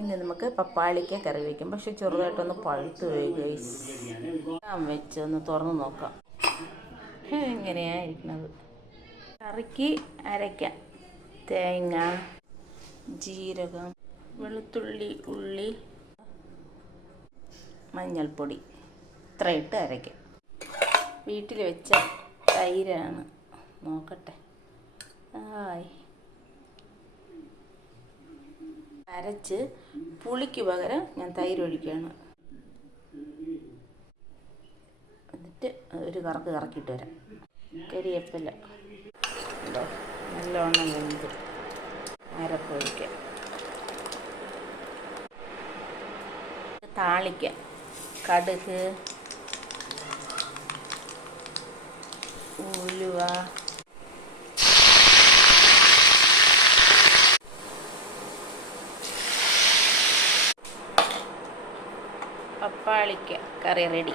ഇനി നമുക്ക് പപ്പാളിക്ക കറി വയ്ക്കും. പക്ഷെ ചെറുതായിട്ടൊന്ന് പഴുത്ത് പോയി ഗൈസ്. വെച്ചൊന്ന് തുറന്ന് നോക്കാം എങ്ങനെയായിരിക്കുന്നത്. കറിക്ക് അരയ്ക്കാം തേങ്ങ, ജീരകം, വെളുത്തുള്ളി, ഉള്ളി, മഞ്ഞൾപ്പൊടി ഇത്രയിട്ട് അരയ്ക്കാം. വീട്ടിൽ വെച്ച തൈരാണ്. നോക്കട്ടെ. അരച്ച് പുളിക്ക് പകരം ഞാൻ തൈര് ഒഴിക്കുകയാണ്. എന്നിട്ട് ഒരു കറക്ക് കറക്കിയിട്ട് വരാം. കരിവേപ്പില നല്ലോണം വെന്ത് അരപ്പൊഴിക്കാം. താളിക്കാം. കടുക്, ഉലുവ, പപ്പാളിക്ക കറി റെഡി.